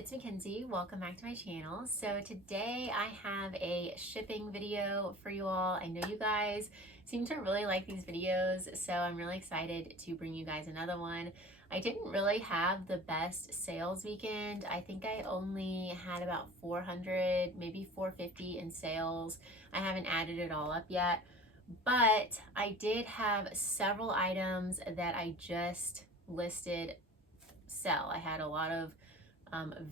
it's Mckinsey. Welcome back to my channel. So today I have a shipping video for you all. I know you guys seem to really like these videos, so I'm really excited to bring you guys another one. I didn't really have the best sales weekend. I think I only had about 400, maybe 450 in sales. I haven't added it all up yet, but I did have several items that I just listed sell. I had a lot of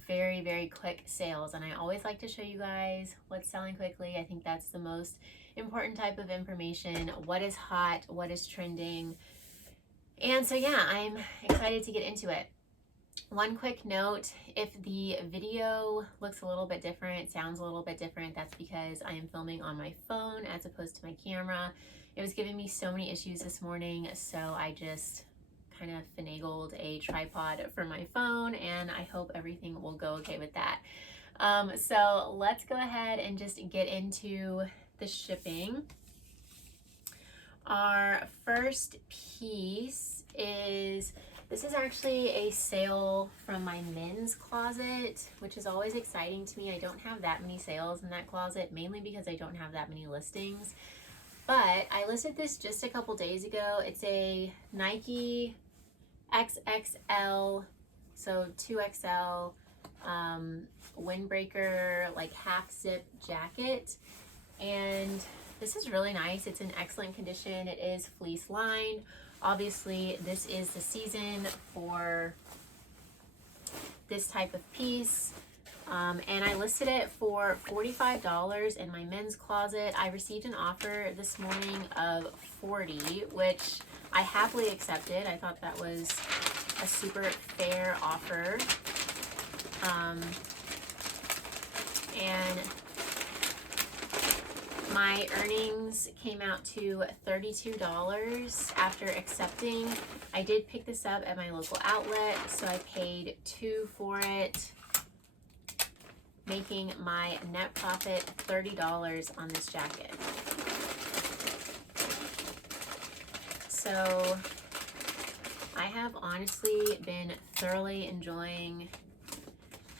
very quick sales, and I always like to show you guys what's selling quickly. I think that's the most important type of information. What is hot, what is trending. And so yeah, I'm excited to get into it. One quick note, if the video looks a little bit different, sounds a little bit different, that's because I am filming on my phone as opposed to my camera. It was giving me so many issues this morning, so I just kind of finagled a tripod for my phone, and I hope everything will go okay with that. So let's go ahead and just get into the shipping. Our first piece is, this is actually a sale from my men's closet, which is always exciting to me. I don't have that many sales in that closet, mainly because I don't have that many listings. But I listed this just a couple days ago. It's a Nike XXL, so 2XL windbreaker, like half zip jacket. And this is really nice. It's in excellent condition. It is fleece lined. Obviously, this is the season for this type of piece. And I listed it for $45 in my men's closet. I received an offer this morning of $40, which I happily accepted. I thought that was a super fair offer. And my earnings came out to $32 after accepting. I did pick this up at my local outlet, so I paid $2 for it, making my net profit $30 on this jacket. So I have honestly been thoroughly enjoying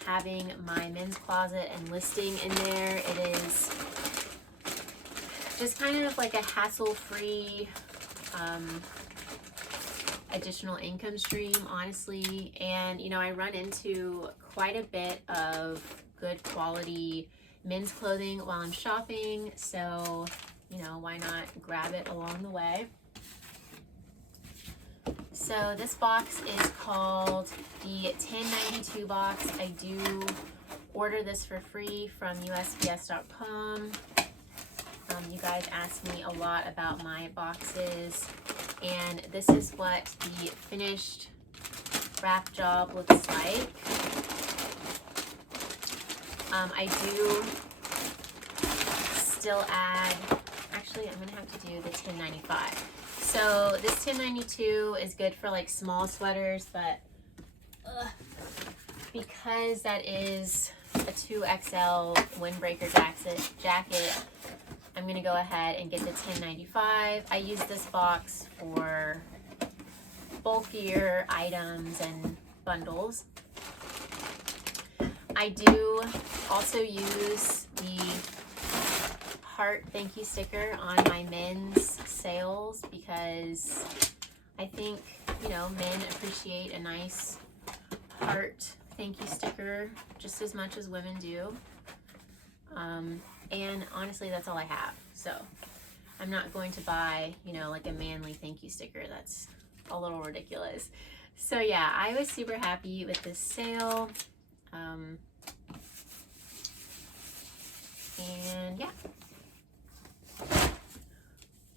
having my men's closet and listing in there. It is just kind of like a hassle-free additional income stream, honestly. And you know, I run into quite a bit of good quality men's clothing while I'm shopping, so you know, why not grab it along the way. So this box is called the 1092 box. I do order this for free from USPS.com. You guys ask me a lot about my boxes, and this is what the finished wrap job looks like. I do still add, actually I'm gonna have to do the 1095. So this 1092 is good for like small sweaters, but because that is a 2XL windbreaker jacket, I'm gonna go ahead and get the 1095. I use this box for bulkier items and bundles. I do also use the heart thank you sticker on my men's sales because I think, you know, men appreciate a nice heart thank you sticker just as much as women do. And honestly, that's all I have. So I'm not going to buy, you know, like a manly thank you sticker. That's a little ridiculous. So yeah, I was super happy with this sale. And yeah.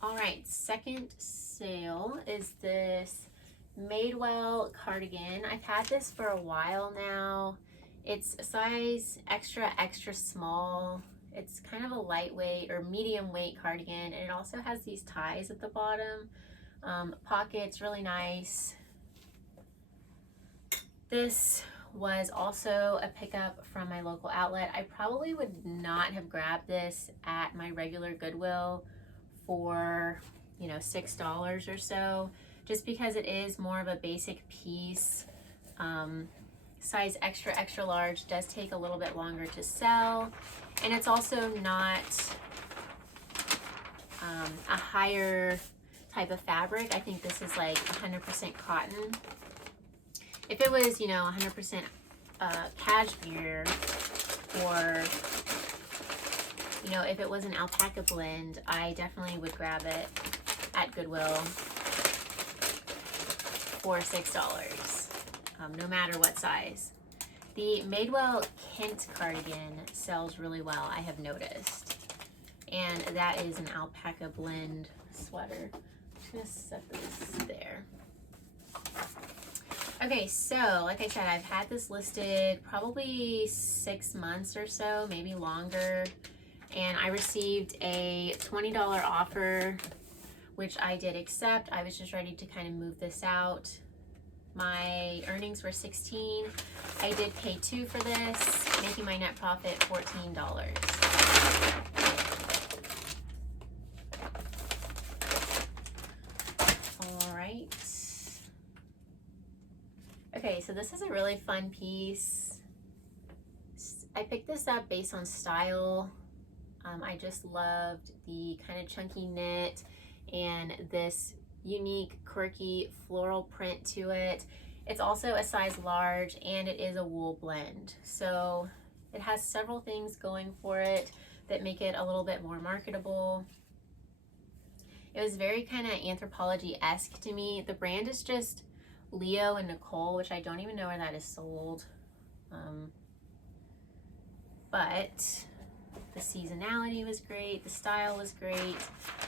All right, second sale is this Madewell cardigan. I've had this for a while now. It's a size extra small. It's kind of a lightweight or medium weight cardigan, and it also has these ties at the bottom. Pockets, really nice. This was also a pickup from my local outlet. I probably would not have grabbed this at my regular Goodwill for, you know, $6 or so, just because it is more of a basic piece. size extra, extra large does take a little bit longer to sell. And it's also not a higher type of fabric. I think this is like 100% cotton. If it was, you know, 100% cashmere, or, you know, if it was an alpaca blend, I definitely would grab it at Goodwill for $6, no matter what size. The Madewell Kent cardigan sells really well, I have noticed. And that is an alpaca blend sweater. I'm just gonna set this there. Okay, so like I said, I've had this listed probably 6 months or so, maybe longer. And I received a $20 offer, which I did accept. I was just ready to kind of move this out. My earnings were 16. I did pay 2 for this, making my net profit $14. All right. Okay, so this is a really fun piece. I picked this up based on style. I just loved the kind of chunky knit and this unique, quirky floral print to it. It's also a size large, and it is a wool blend. So it has several things going for it that make it a little bit more marketable. It was very kind of Anthropologie-esque to me. The brand is just Leo and Nicole, which I don't even know where that is sold. But the seasonality was great. The style was great.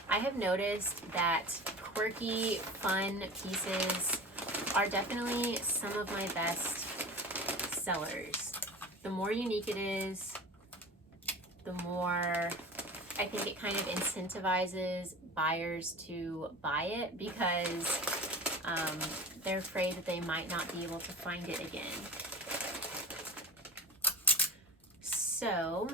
I have noticed that quirky, fun pieces are definitely some of my best sellers. The more unique it is, the more I think it kind of incentivizes buyers to buy it, because they're afraid that they might not be able to find it again. So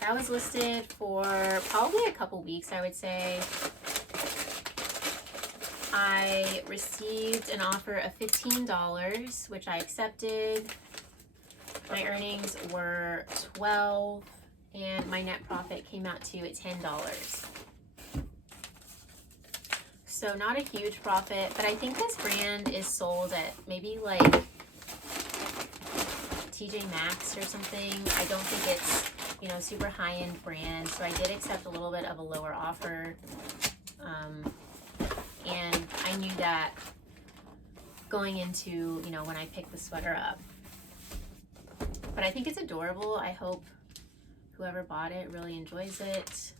that was listed for probably a couple weeks, I would say. I received an offer of $15, which I accepted. My earnings were $12, and my net profit came out to at $10. So not a huge profit, but I think this brand is sold at maybe like TJ Maxx or something. I don't think it's, you know, super high-end brand, so I did accept a little bit of a lower offer. And I knew that going into, you know, when I picked the sweater up. But I think it's adorable. I hope whoever bought it really enjoys it.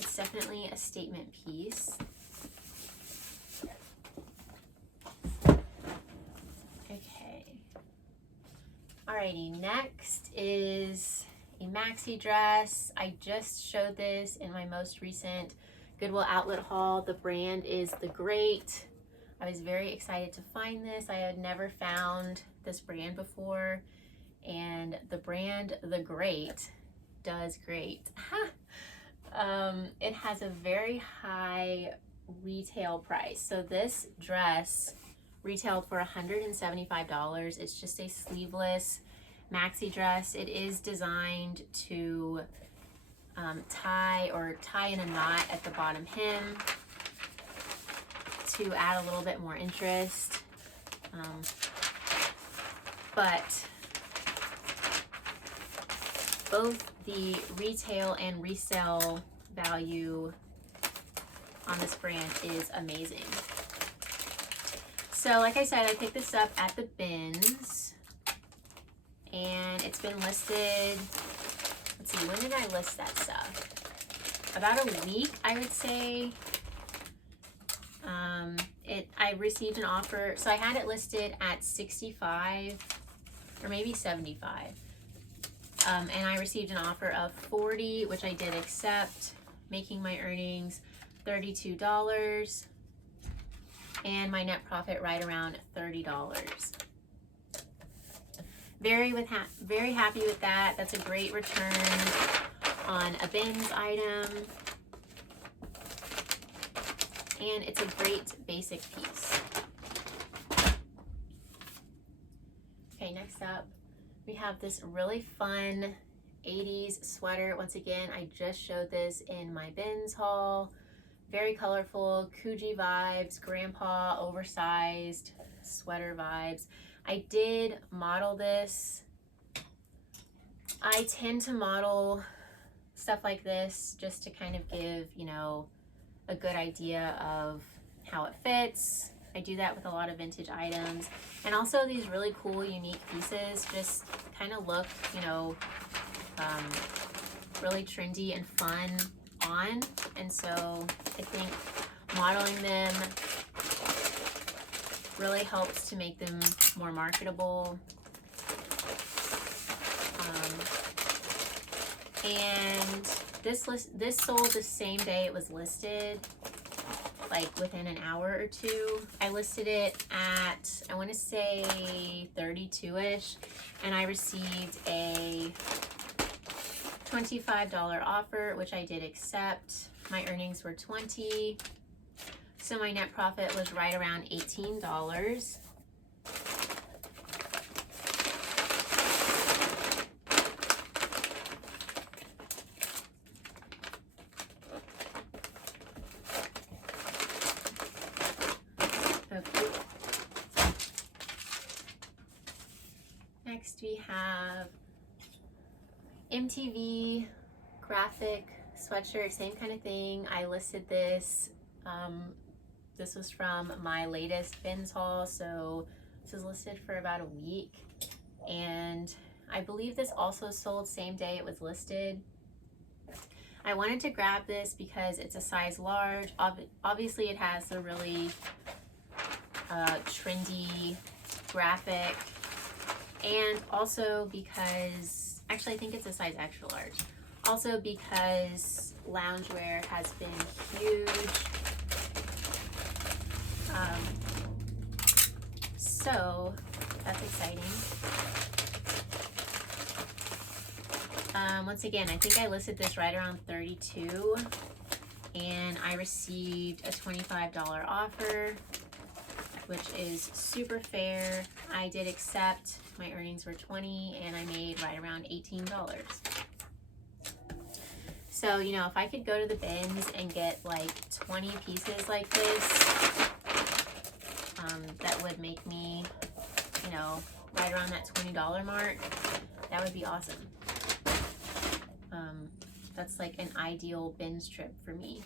It's definitely a statement piece. Okay. Alrighty, next is a maxi dress. I just showed this in my most recent Goodwill outlet haul. The brand is The Great. I was very excited to find this. I had never found this brand before, and the brand The Great does great. It has a very high retail price. So this dress retailed for $175. It's just a sleeveless maxi dress. It is designed to tie in a knot at the bottom hem to add a little bit more interest. But both the retail and resale value on this brand is amazing. So like I said, I picked this up at the bins, and it's been listed, let's see, when did I list that stuff? About a week, I would say. I received an offer, so I had it listed at 65 or maybe 75. And I received an offer of 40, which I did accept, making my earnings $32 and my net profit right around $30. Very happy with that. That's a great return on a bins item. And it's a great basic piece. Next up, we have this really fun 80s sweater. Once again, I just showed this in my bins haul. Very colorful, Coogee vibes, grandpa oversized sweater vibes. I did model this. I tend to model stuff like this just to kind of give, you know, a good idea of how it fits. I do that with a lot of vintage items, and also these really cool, unique pieces just kind of look, you know, really trendy and fun on. And so I think modeling them really helps to make them more marketable. And this sold the same day it was listed, like within an hour or two. I listed it at, I want to say 32-ish, and I received a $25 offer, which I did accept. My earnings were $20, so my net profit was right around $18. Next we have MTV graphic sweatshirt, same kind of thing. I listed this. This was from my latest bins haul, so this was listed for about a week. And I believe this also sold same day it was listed. I wanted to grab this because it's a size large. Obviously it has the really trendy graphic, and also because, actually I think it's a size extra large, also because loungewear has been huge. So that's exciting. Once again, I think I listed this right around 32, and I received a $25 offer, which is super fair. I did accept. My earnings were $20, and I made right around $18. So, you know, if I could go to the bins and get like 20 pieces like this, that would make me, you know, right around that $20 mark. That would be awesome. That's like an ideal bins trip for me.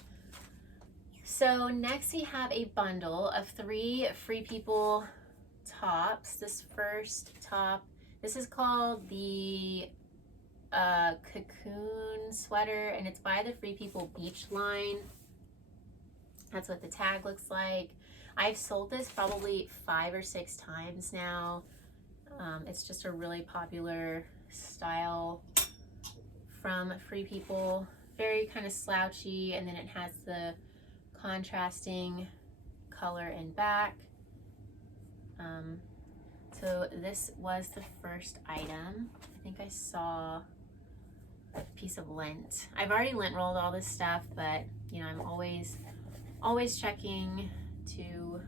So next we have a bundle of 3 Free People tops. This first top, this is called the Cocoon sweater, and it's by the Free People Beach line. That's what the tag looks like. I've sold this probably 5 or 6 times now. It's just a really popular style from Free People. Very kind of slouchy, and then it has the contrasting color and back. So this was the first item. I think I saw a piece of lint. I've already lint rolled all this stuff, but you know, I'm always checking to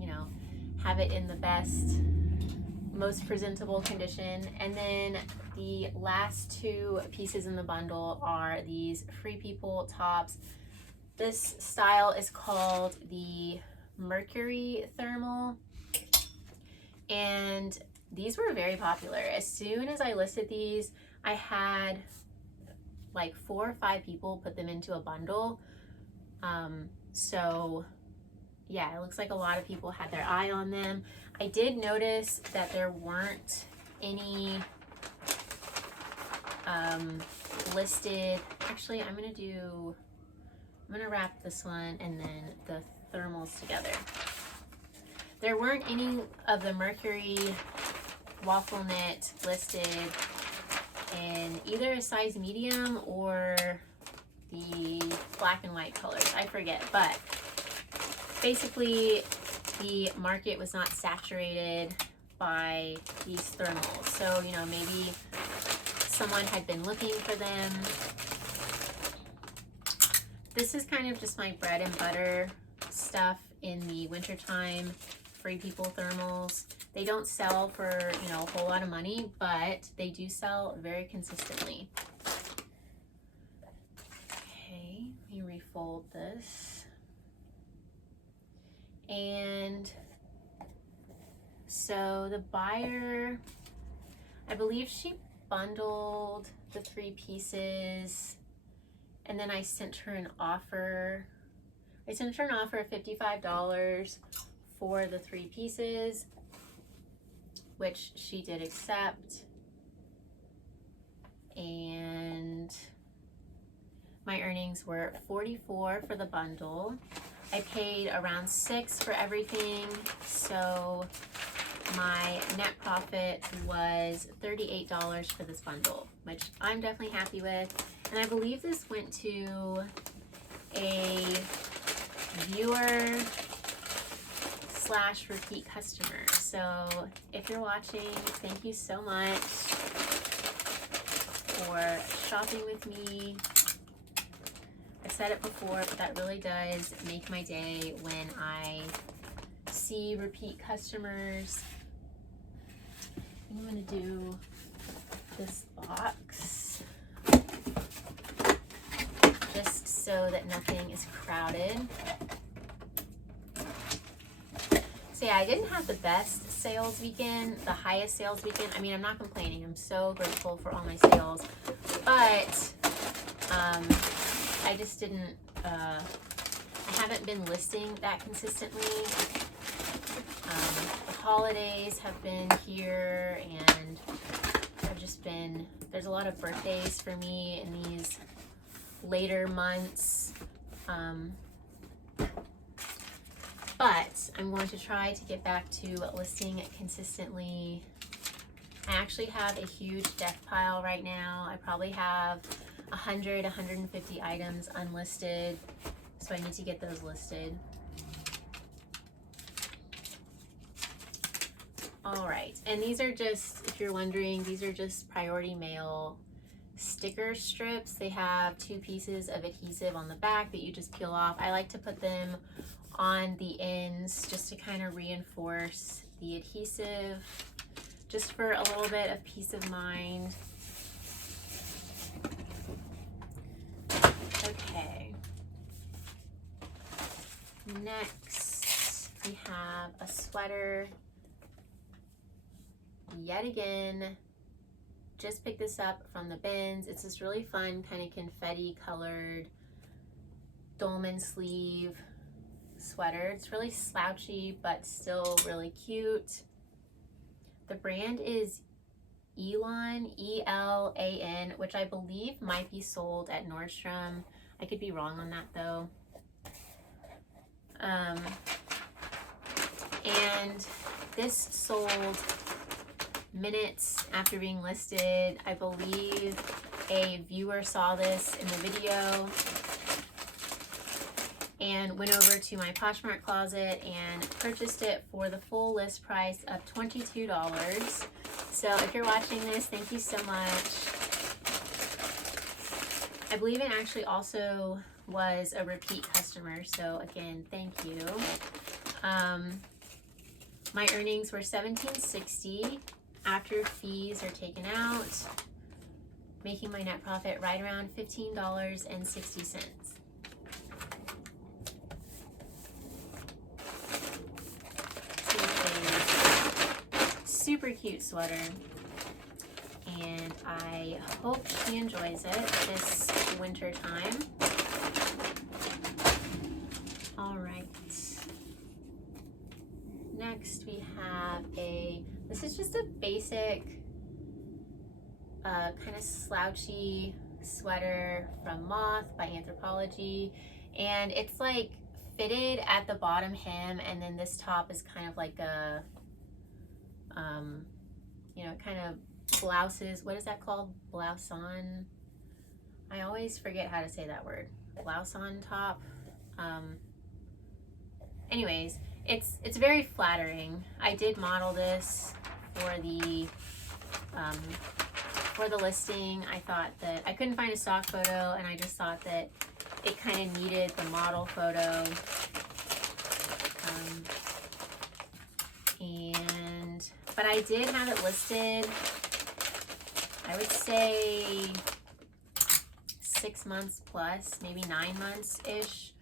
you know, have it in the best, most presentable condition. And then the last 2 pieces in the bundle are these Free People tops. This style is called the Mercury Thermal, and these were very popular. As soon as I listed these, I had like 4 or 5 people put them into a bundle. So yeah, it looks like a lot of people had their eye on them. I did notice that there weren't any listed. Actually, I'm gonna wrap this one and then the thermals together. There weren't any of the Mercury waffle knit listed in either a size medium or the black and white colors. I forget, but basically the market was not saturated by these thermals. So, you know, maybe someone had been looking for them. This is kind of just my bread and butter stuff in the wintertime Free People thermals. They don't sell for, you know, a whole lot of money, but they do sell very consistently. Okay, let me refold this. And so the buyer, I believe she bundled the 3 pieces, and then I sent her an offer. I sent her an offer of $55 for the 3 pieces, which she did accept. And my earnings were $44 for the bundle. I paid around $6 for everything, so my net profit was $38 for this bundle, which I'm definitely happy with. And I believe this went to a viewer / repeat customer. So if you're watching, thank you so much for shopping with me. I've said it before, but that really does make my day when I see repeat customers. I'm gonna do this box just so that nothing is crowded. So yeah, I didn't have the best sales weekend, the highest sales weekend. I mean, I'm not complaining. I'm so grateful for all my sales, but I just didn't, I haven't been listing that consistently. The holidays have been here, and I've just been, there's a lot of birthdays for me in these later months. But I'm going to try to get back to listing it consistently. I actually have a huge deck pile right now. I probably have 100, 150 items unlisted, so I need to get those listed. All right, and these are just, if you're wondering, these are just Priority Mail sticker strips. They have 2 pieces of adhesive on the back that you just peel off. I like to put them on the ends just to kind of reinforce the adhesive, just for a little bit of peace of mind. Okay. Next, we have a sweater. Yet again, just picked this up from the bins. It's this really fun kind of confetti colored dolman sleeve sweater. It's really slouchy, but still really cute. The brand is Elan, E-L-A-N, which I believe might be sold at Nordstrom. I could be wrong on that though. And this sold minutes after being listed. I believe a viewer saw this in the video and went over to my Poshmark closet and purchased it for the full list price of $22. So if you're watching this, thank you so much. I believe it actually also was a repeat customer, so again, thank you. My earnings were $17.60 after fees are taken out, making my net profit right around $15.60. Super cute sweater, and I hope she enjoys it this winter time. All right, next we have this is just a basic kind of slouchy sweater from Moth by Anthropologie, and it's like fitted at the bottom hem, and then this top is kind of like a you know, kind of blouses. What is that called? Blouse on? I always forget how to say that word. Blouse on top. Anyways, it's very flattering. I did model this for the listing. I thought that I couldn't find a stock photo, and I just thought that it kind of needed the model photo. And but I did have it listed, I would say 6 months plus, maybe 9 months-ish.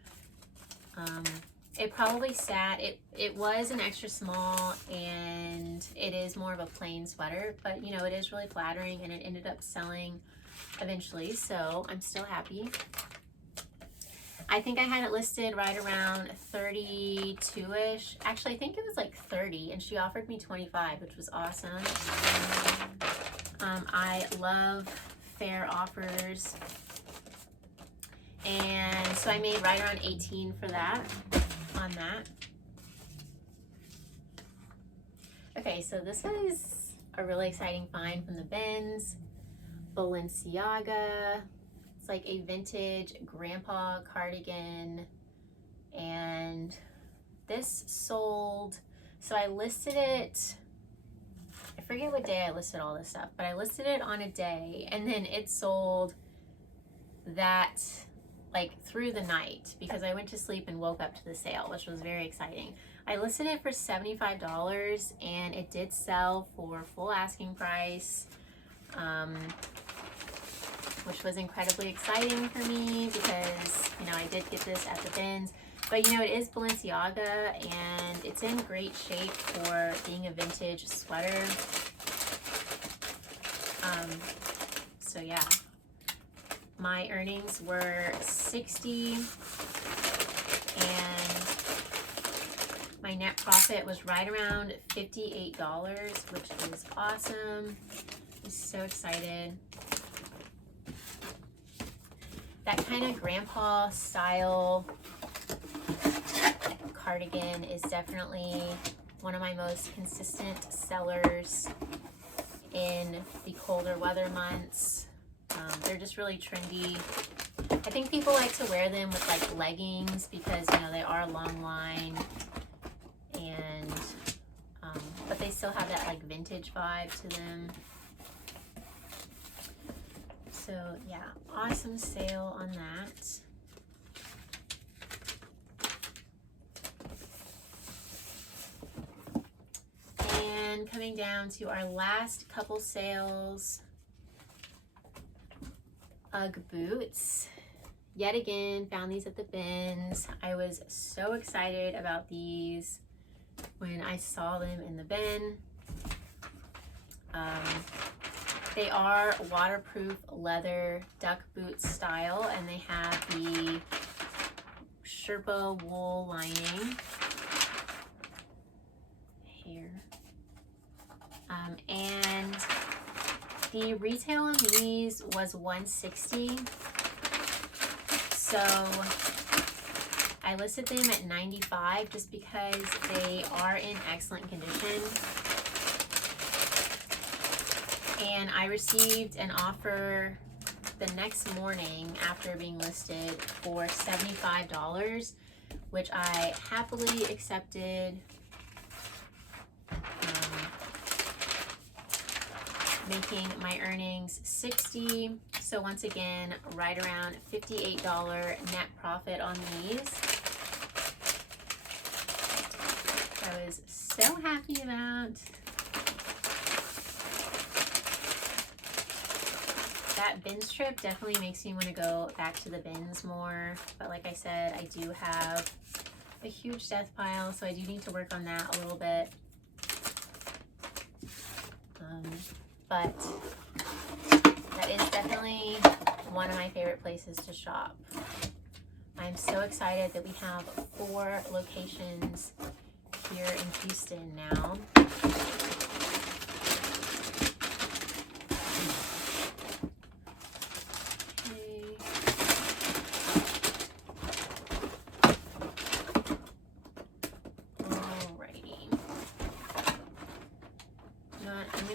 It probably sat, it was an extra small, and it is more of a plain sweater, but you know, it is really flattering, and it ended up selling eventually, so I'm still happy. I think I had it listed right around 32-ish. Actually, I think it was like 30, and she offered me 25, which was awesome. I love fair offers. And so I made right around 18 for that, on that. Okay, so this is a really exciting find from the bins. Balenciaga. It's like a vintage grandpa cardigan, and this sold, so I listed it, I forget what day I listed all this stuff, but I listed it on a day, and then it sold that like through the night because I went to sleep and woke up to the sale, which was very exciting. I listed it for $75, and it did sell for full asking price, which was incredibly exciting for me because, you know, I did get this at the bins. But, you know, it is Balenciaga, and it's in great shape for being a vintage sweater. So, yeah. My earnings were $60, and my net profit was right around $58, which is awesome. I'm so excited. That kind of grandpa style cardigan is definitely one of my most consistent sellers in the colder weather months. They're just really trendy. I think people like to wear them with like leggings because, you know, they are long line, and but they still have that like vintage vibe to them. So yeah, awesome sale on that. And coming down to our last couple sales, Ugg boots. Yet again, found these at the bins. I was so excited about these when I saw them in the bin. They are waterproof leather duck boot style, and they have the Sherpa wool lining here. And the retail on these was $160. So I listed them at $95 just because they are in excellent condition. And I received an offer the next morning after being listed for $75, which I happily accepted, making my earnings $60. So once again, right around $58 net profit on these. I was so happy about. That bins trip definitely makes me want to go back to the bins more. But like I said, I do have a huge death pile, so I do need to work on that a little bit. But that is definitely one of my favorite places to shop. I'm so excited that we have 4 locations here in Houston now.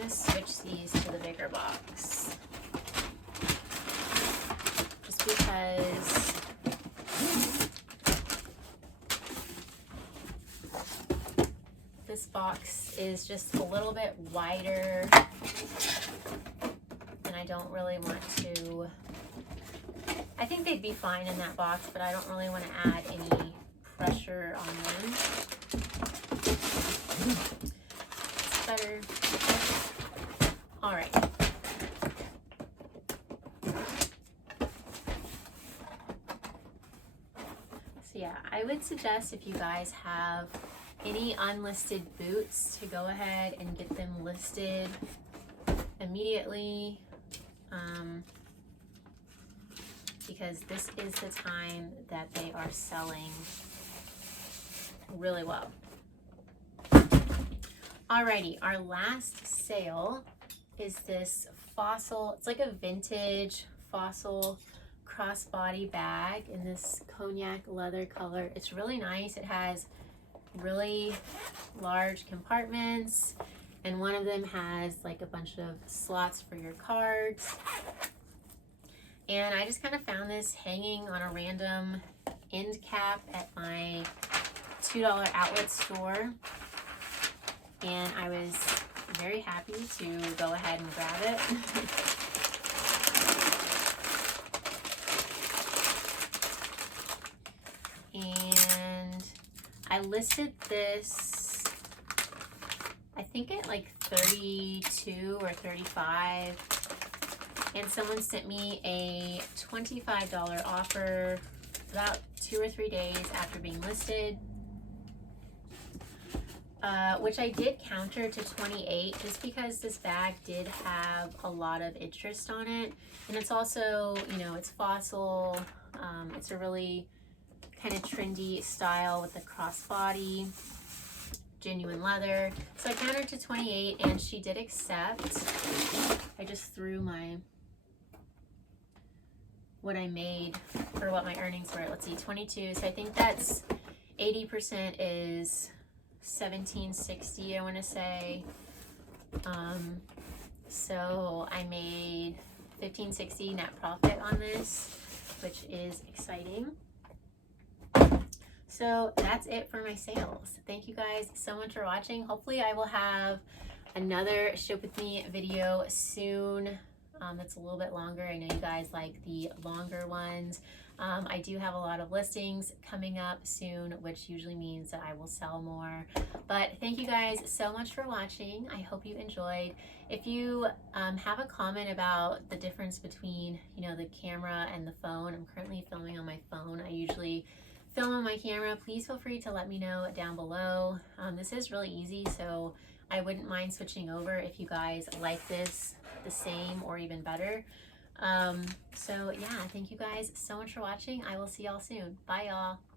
Switch these to the bigger box just because this box is just a little bit wider, and I don't really want to, I think they'd be fine in that box, but I don't really want to add any pressure on them. It's better All right. So yeah, I would suggest if you guys have any unlisted boots to go ahead and get them listed immediately, because this is the time that they are selling really well. Alrighty, our last sale is this Fossil. It's like a vintage Fossil crossbody bag in this cognac leather color. It's really nice. It has really large compartments, and one of them has like a bunch of slots for your cards. And I just kind of found this hanging on a random end cap at my $2 outlet store, and I was very happy to go ahead and grab it. And I listed this, I think at like 32 or 35, and someone sent me a $25 offer about 2 or 3 days after being listed, which I did counter to 28 just because this bag did have a lot of interest on it. And it's also, you know, it's Fossil. It's a really kind of trendy style with the crossbody, genuine leather. So I countered to 28 and she did accept. I just threw what I made, or what my earnings were. Let's see, 22. So I think that's 80% is $17.60, I want to say. So I made $15.60 net profit on this, which is exciting. So that's it for my sales. Thank you guys so much for watching. Hopefully I will have another ship with me video soon. That's a little bit longer. I know you guys like the longer ones. I do have a lot of listings coming up soon, which usually means that I will sell more. But thank you guys so much for watching. I hope you enjoyed. If you have a comment about the difference between, you know, the camera and the phone, I'm currently filming on my phone. I usually film on my camera. Please feel free to let me know down below. This is really easy, so I wouldn't mind switching over if you guys like this the same or even better. So yeah, thank you guys so much for watching. I will see y'all soon. Bye y'all.